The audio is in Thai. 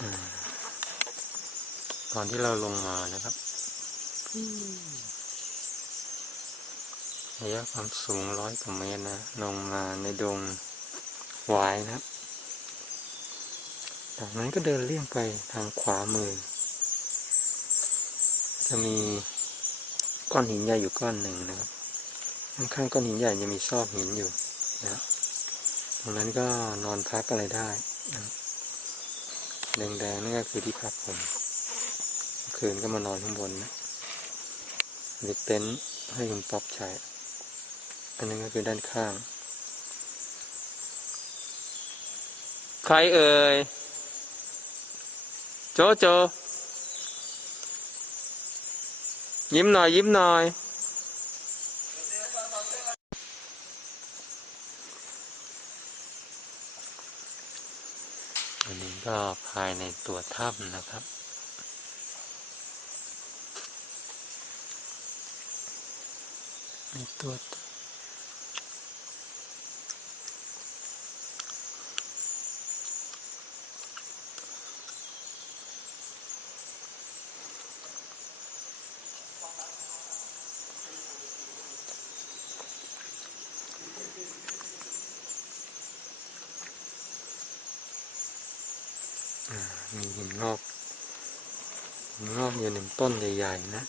อ่าตอนที่เราลงมานะครับระยะความสูงร้อยกว่าเมตรนะลงมาในดงหวายนะครับจากนั้นก็เดินเลี่ยงไปทางขวามือ จะมีก้อนหินใหญ่อยู่ก้อนหนึ่งนะครับข้างๆก้อนหินใหญ่จะมีซอกหินอยู่นะครับตรงนั้นก็นอนพักอะไรได้นะครับ แดงๆนั่นก็คือที่พักผมเมื่อคืนก็มานอนข้างบนนะมีเต็นท์ให้คุณป๊อปใช้ อันนั้นก็คือด้านข้าง ใครเอ่ย โจโจ ยิ้มหน่อย ยิ้มหน่อย อันนี้ก็ภายในตัวถ้ำนะครับ ในตัวถ้ำ มีหินงอกหินงอกอยู่หนึ่งต้นใหญ่ ๆ นะ